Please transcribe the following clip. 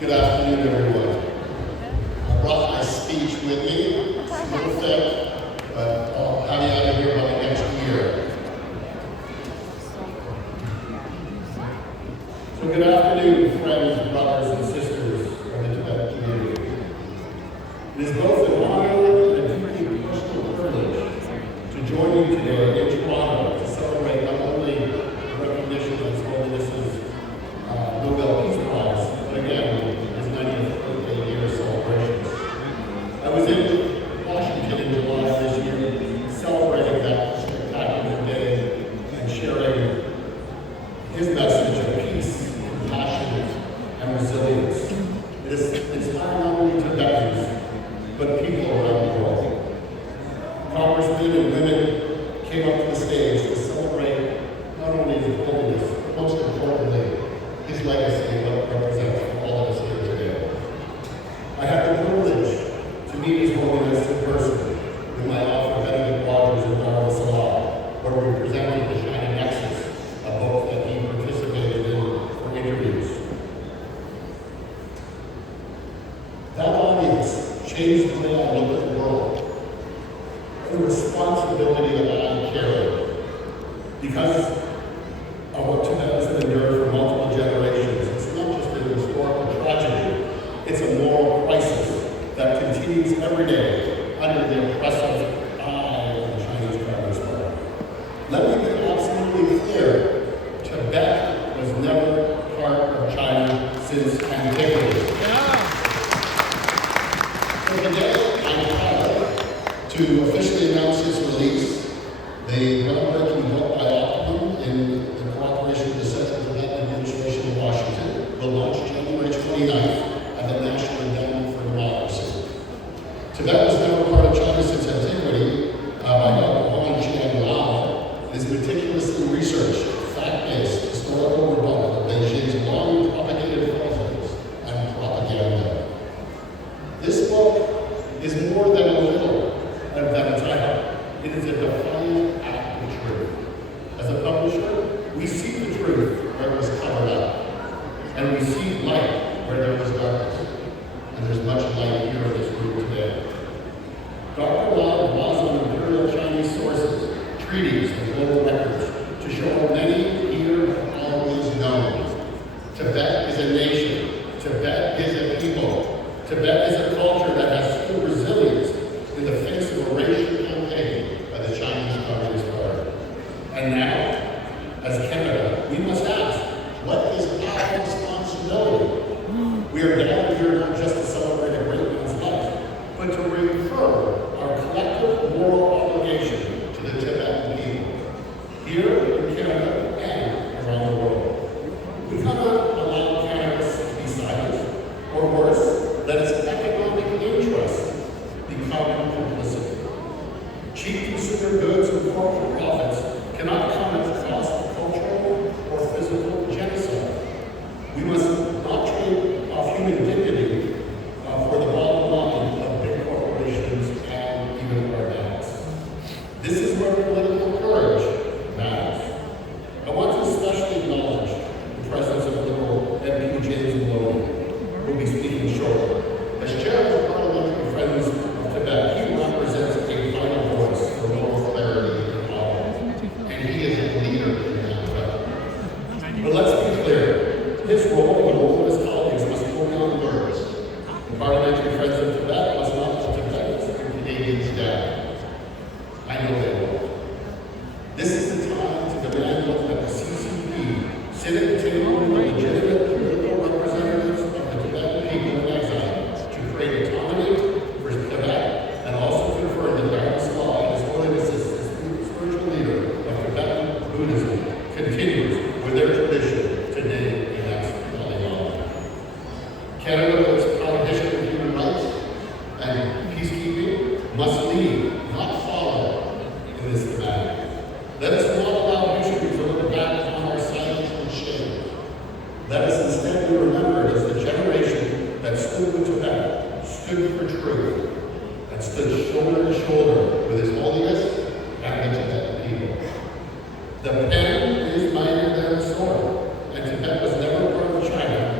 Good afternoon, everyone. I brought my speech with me. It's a little thick, but I'll have you out of here by the next year. So good afternoon, friends, brothers, and sisters of the Tibetan community. It is both an honor and a deeply personal privilege to join you today in Toronto to celebrate not only the recognition of His Holiness's Nobel Peace Prize, but again, his 90th birthday year celebrations. I was in Washington in July this year, celebrating that spectacular day and sharing his message of peace, compassion, and resilience. It inspired not only Tibetans, but people around the world. Congressmen and women came up to the stage to celebrate not only his holiness, but most importantly, his legacy and what it represents for all of us here today. I had the privilege to meet His Holiness in person with my author Benedict Rogers in Dalai, where we presented the Shining Nexus, a book that he participated in for interviews. That audience changed the way I look at the world, and the responsibility that I carry, because of what Tibetans have endured for multiple generations. It's not just an historical tragedy, it's a moral crisis that continues every day under the oppressive eye of the Chinese Communist Party. Let me be absolutely clear, Tibet was never part of China since antiquity. So today, I'm proud to officially announce its release, the groundbreaking book by in cooperation with the Central Tibetan Administration in Washington, will launch January 29th at the National Endowment for Democracy. Tibet was never part of China since antiquity by Dr. Hon'ble Lama. It is meticulously researched, fact-based, historical rebuttal of Beijing's long propagated falsehoods and propaganda. This book is more than a little than a title. It is a defiant act of truth. As a publisher, we see the truth where it was covered up, and we see light where there was darkness. And there's much light here in this room today. Dr. Lama draws on imperial Chinese sources, treaties, and global records to show many here have always known. Tibet is a nation. Tibet is a people. Tibet is a culture that has stood resilience in the face of a racial campaign by the Chinese Communist Party. And now, as Canada, we must ask, what is our responsibility? We are gathered here not just to celebrate a great man's life, but to reaffirm our collective moral obligation to the Tibetan people, here in Canada and around the world. We cannot allow cannabis to be silent, or worse, let its economic interests become complicit. Cheap consumer goods and corporate profits cannot come at the cost of cultural or physical genocide. We must not trade off human dignity for the bottom line of big corporations and even our banks. This is where political courage matters. I want to especially acknowledge the presence of Liberal MP James Maloney, who will be speaking shortly. As chair of the Parliamentary Friends of Tibet, he represents a vital voice for moral clarity and power, and he is a leader in that effort. But let's be clear, his role and all of his colleagues must go beyond words. The Parliamentary Friends of Tibet must not let Tibetans and Canadians down. I know they won't. This is the time to demand that the CCP sit at the table with the legitimate political representatives of the Tibetan people in exile to create autonomy for Tibet and also confirm that Dalai, His Holiness as spiritual leader of Tibetan Buddhism, continues with their tradition today in Baxendale. Canada, with its proud history of human rights and peacekeeping, must lead, not follow, in this demand. Let us not allow history to look back on our silence and shame. Let us instead be remembered as the generation that stood with Tibet, stood for truth, and stood shoulder to shoulder with His Holiness and the Tibetan people. The pen is mightier than the sword, and Tibet was never part of China